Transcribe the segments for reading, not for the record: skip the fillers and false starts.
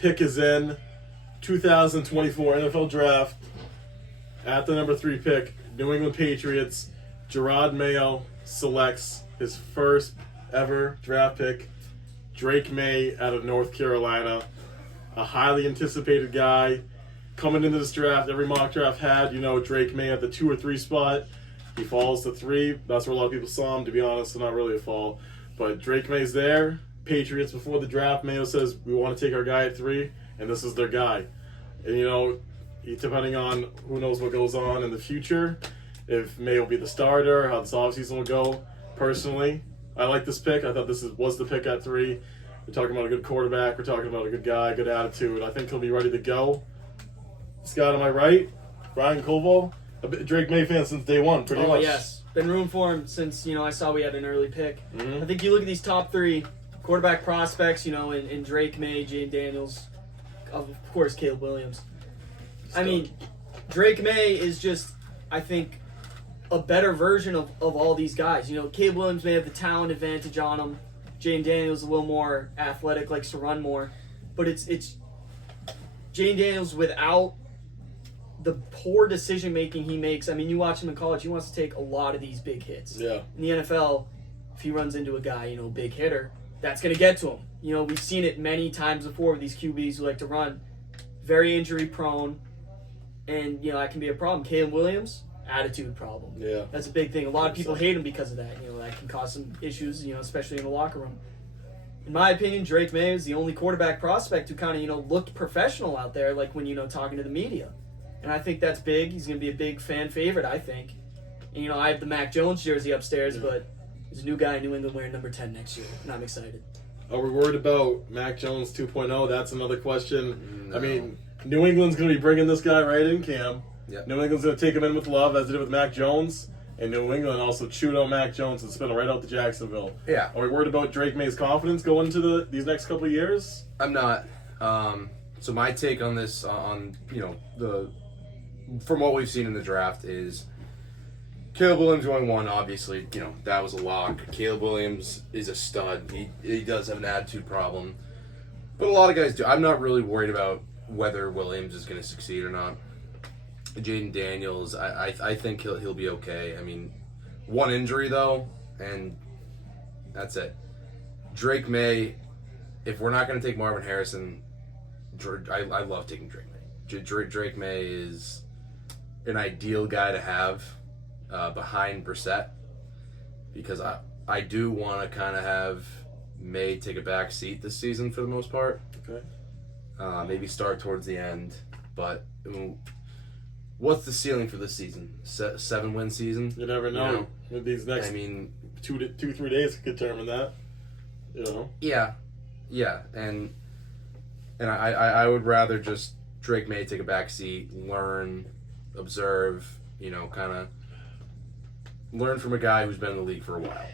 pick is in. 2024 NFL Draft. At the number 3 pick, New England Patriots, Jerod Mayo selects his first ever draft pick, Drake Maye out of North Carolina. A highly anticipated guy. Coming into this draft, every mock draft had, Drake Maye at the 2 or 3 spot. He falls to 3. That's where a lot of people saw him, to be honest, so not really a fall. But Drake Maye's there. Patriots, before the draft, Mayo says, we want to take our guy at 3, and this is their guy. And, depending on who knows what goes on in the future, if Mayo will be the starter, how this offseason will go. Personally, I like this pick. I thought this was the pick at 3. We're talking about a good quarterback. We're talking about a good guy, good attitude. I think he'll be ready to go. Scott, am I right? Brian Kowal, a Drake Maye fan since day one, pretty much. Oh, yes. Been rooting for him since, I saw we had an early pick. Mm-hmm. I think you look at these top 3 quarterback prospects, in Drake Maye, Jane Daniels, of course, Caleb Williams. I mean, Drake Maye is just, I think, a better version of all these guys. Caleb Williams may have the talent advantage on him. Jane Daniels a little more athletic, likes to run more. But it's Jane Daniels without the poor decision-making he makes. I mean, you watch him in college, he wants to take a lot of these big hits. Yeah. In the NFL, if he runs into a guy, big hitter, that's going to get to him. We've seen it many times before with these QBs who like to run. Very injury-prone. And, that can be a problem. Caleb Williams, attitude problem. Yeah. That's a big thing. A lot of people hate him because of that. That can cause some issues, especially in the locker room. In my opinion, Drake Maye is the only quarterback prospect who kind of, looked professional out there, like when, talking to the media. And I think that's big. He's going to be a big fan favorite, I think. And, I have the Mac Jones jersey upstairs, but there's a new guy in New England wearing number 10 next year, and I'm excited. Are we worried about Mac Jones 2.0? That's another question. No. I mean, New England's going to be bringing this guy right in, Cam. Yep. New England's going to take him in with love, as they did with Mac Jones. And New England also chewed out Mac Jones and spin him right out to Jacksonville. Yeah. Are we worried about Drake Maye's confidence going into these next couple of years? I'm not. So my take on this, from what we've seen in the draft is Caleb Williams going 1, obviously, that was a lock. Caleb Williams is a stud. He does have an attitude problem. But a lot of guys do. I'm not really worried about whether Williams is going to succeed or not. Jaden Daniels, I think he'll be okay. I mean, one injury though, and that's it. Drake Maye, if we're not going to take Marvin Harrison, I love taking Drake Maye. Drake Maye is an ideal guy to have behind Brissett, because I do want to kind of have Maye take a back seat this season for the most part. Okay. Maybe start towards the end, but what's the ceiling for this season? 7-win season? You never know. With these next 2-3 days could determine that. Yeah, and I would rather just Drake Maye take a back seat, learn, observe, kind of learn from a guy who's been in the league for a while.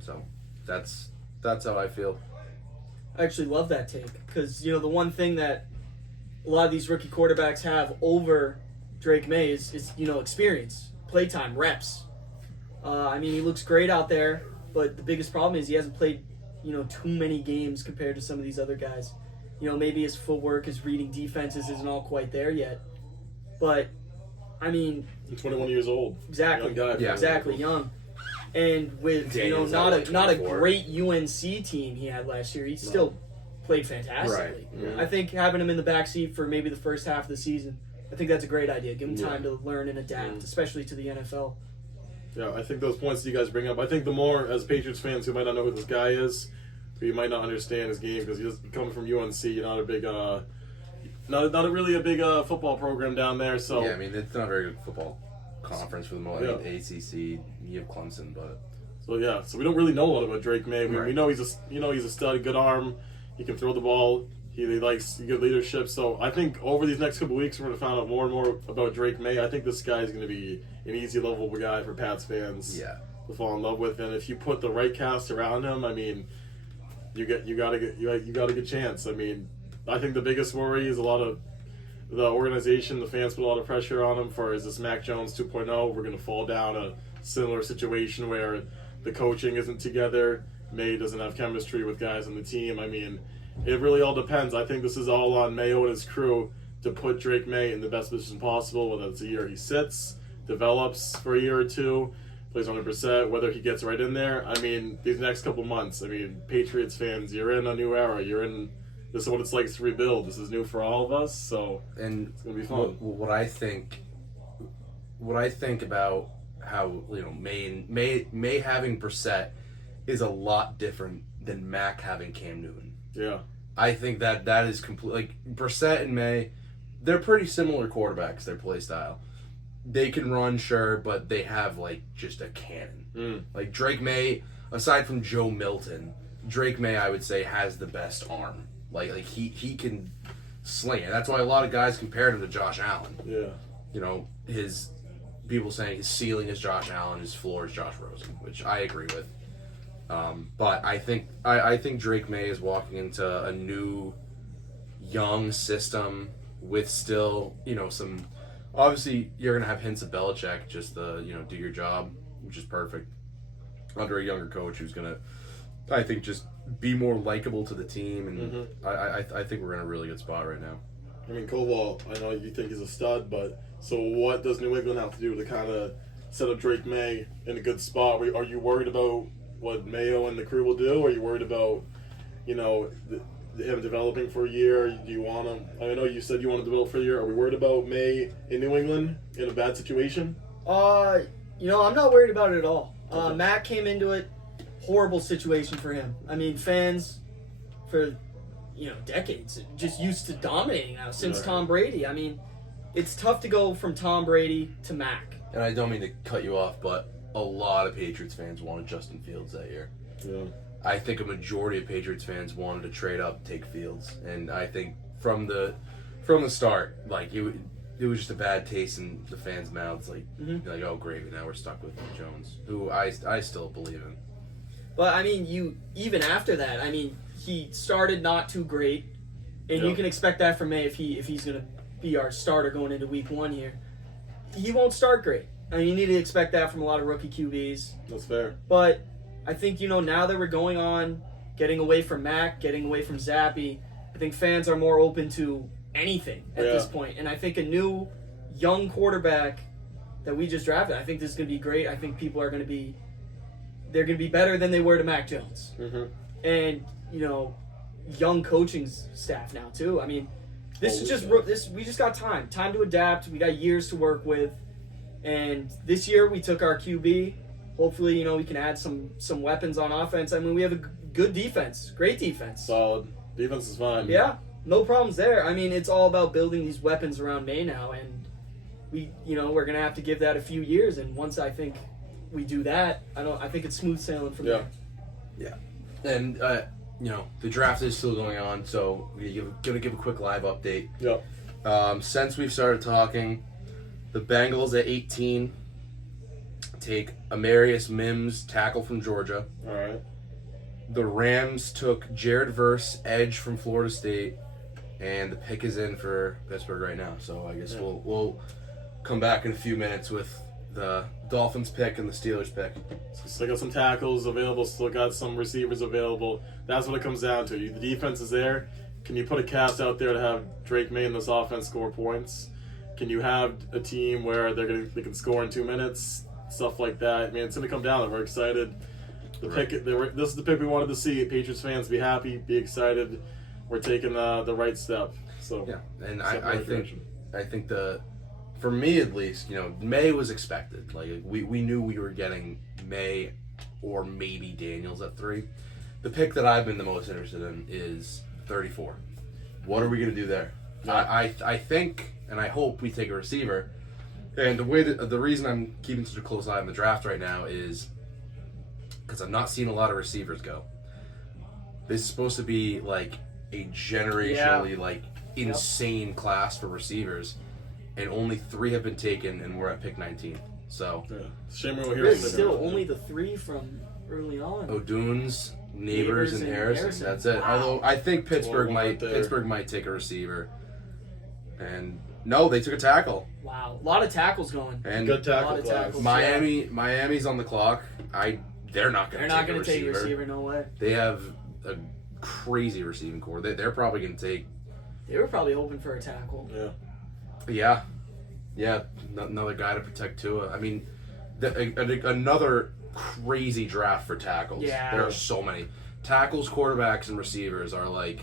So that's how I feel. I actually love that take because, the one thing that a lot of these rookie quarterbacks have over Drake Maye is experience, playtime, reps. He looks great out there, but the biggest problem is he hasn't played, too many games compared to some of these other guys. Maybe his footwork, his reading defenses isn't all quite there yet. But, he's 21 years old. Exactly. Young guy. Yeah. Exactly, young. And with, Daniel's not a great UNC team he had last year, he still played fantastically. Right. Yeah. I think having him in the backseat for maybe the first half of the season, I think that's a great idea. Give him time to learn and adapt, especially to the NFL. Yeah, I think those points that you guys bring up, I think the more, as Patriots fans who might not know who this guy is, who you might not understand his game because he's coming from UNC, not a big, not really a big football program down there. So yeah, it's not a very good football conference for the most. Yeah. ACC, you have Clemson, but so we don't really know a lot about Drake Maye. We know he's a stud, good arm. He can throw the ball. He likes good leadership. So I think over these next couple of weeks, we're going to find out more and more about Drake Maye. I think this guy is going to be an easy, lovable guy for Pats fans to fall in love with. And if you put the right cast around him, you got a good chance. I think the biggest worry is a lot of the organization, the fans put a lot of pressure on him for, is this Mac Jones 2.0? We're going to fall down a similar situation where the coaching isn't together. Maye doesn't have chemistry with guys on the team. it really all depends. I think this is all on Mayo and his crew to put Drake Maye in the best position possible, whether it's a year he sits, develops for a year or two, plays 100%, whether he gets right in there. I mean, these next couple months, I mean, Patriots fans, you're in a new era. This is what it's like to rebuild. This is new for all of us, so And it's going to be fun. what I think about how, you know, May having Brissett is a lot different than Mac having Cam Newton. Yeah. I think that is complete. Like, Brissett and May, they're pretty similar quarterbacks, their play style. They can run, sure, but they have, like, just a cannon. Like, Drake Maye, aside from Joe Milton, Drake Maye, I would say, has the best arm. Like he can sling it. That's why a lot of guys compared him to Josh Allen. Yeah. You know, people saying his ceiling is Josh Allen, his floor is Josh Rosen, which I agree with. But I think Drake Maye is walking into a new, young system with still, you know, some. Obviously, you're gonna have hints of Belichick, just do your job, which is perfect, under a younger coach who's gonna, I think, just be more likable to the team, and I think we're in a really good spot right now. I mean, Kowal, I know you think he's a stud, but so what does New England have to do to kind of set up Drake Maye in a good spot? Are you worried about what Mayo and the crew will do? Are you worried about, you know, him developing for a year? Do you want him? I know you said you want to develop for a year. Are we worried about Maye in New England in a bad situation? You know, I'm not worried about it at all. Okay. Matt came into it, horrible situation for him. I mean, fans for, you know, decades just used to dominating now since Right. Tom Brady. I mean, it's tough to go from Tom Brady to Mac. And I don't mean to cut you off, but a lot of Patriots fans wanted Justin Fields that year. Yeah. I think a majority of Patriots fans wanted to trade up, take Fields, and I think from the start, like it was just a bad taste in the fans' mouths. Like, like, oh, gravy, now we're stuck with Jones, who I still believe in. But I mean, even after that, I mean, he started not too great, and you can expect that from May if he's gonna be our starter going into week 1 here. He won't start great. I mean, you need to expect that from a lot of rookie QBs. That's fair. But I think, you know, now that we're going on, getting away from Mac, getting away from Zappy, I think fans are more open to anything at this point. And I think a new, young quarterback that we just drafted, I think this is going to be great. I think people are going to be, they're going to be better than they were to Mac Jones. And, you know, young coaching staff now, too. I mean, this is just, we just got time to adapt. We got years to work with. And this year we took our QB. Hopefully, you know, we can add some weapons on offense. I mean, we have a good defense, great defense. Solid. Defense is fine. Yeah, no problems there. I mean, it's all about building these weapons around May now, and we're gonna have to give that a few years. And once I think we do that, I think it's smooth sailing from there. Yeah, and you know, the draft is still going on, so we're gonna give a quick live update. Yep. Since we've started talking, the Bengals at 18 take Amarius Mims, tackle from Georgia. All right. The Rams took Jerod Verse, edge from Florida State, and the pick is in for Pittsburgh right now. So I guess we'll come back in a few minutes with the Dolphins pick and the Steelers pick. Still got some tackles available. Still got some receivers available. That's what it comes down to. The defense is there. Can you put a cast out there to have Drake Maye in this offense score points? Can you have a team where they can score in 2 minutes? Stuff like that. I mean, it's going to come down. We're excited. This is the pick we wanted to see. Patriots fans, be happy, be excited. We're taking the right step. So yeah, and I think for me at least, you know, May was expected. Like we knew we were getting May or maybe Daniels at 3. The pick that I've been the most interested in is 34. What are we going to do there? Yeah. I think and I hope we take a receiver. And the reason I'm keeping such a close eye on the draft right now is because I'm not seeing a lot of receivers go. This is supposed to be like a generationally like insane class for receivers, and only 3 have been taken, and we're at pick 19. So shame we're here. There's still only the 3 from early on. O'Dunes, Neighbors, and Harrison. That's it. Wow. Although I think Pittsburgh might take a receiver. And no, they took a tackle. Wow, a lot of tackles going. And good tackle. Miami's on the clock. They're not going to take a receiver. No way. They have a crazy receiving core. They're probably going to take. They were probably hoping for a tackle. Yeah, another guy to protect Tua. I mean, another crazy draft for tackles. Yeah. There are so many tackles, quarterbacks, and receivers are like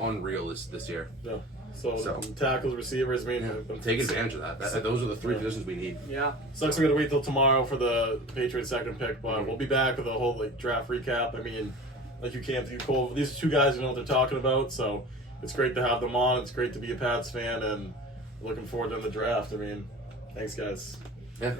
unreal this year. Yeah. So tackles, receivers. I mean, Take advantage of that. Those are the three positions we need. Yeah. Sucks we got to wait till tomorrow for the Patriots' second pick, but we'll be back with a whole draft recap. I mean, like you can't do Cole. These two guys know what they're talking about, so it's great to have them on. It's great to be a Pats fan, and looking forward to the draft. I mean, thanks guys. Yeah.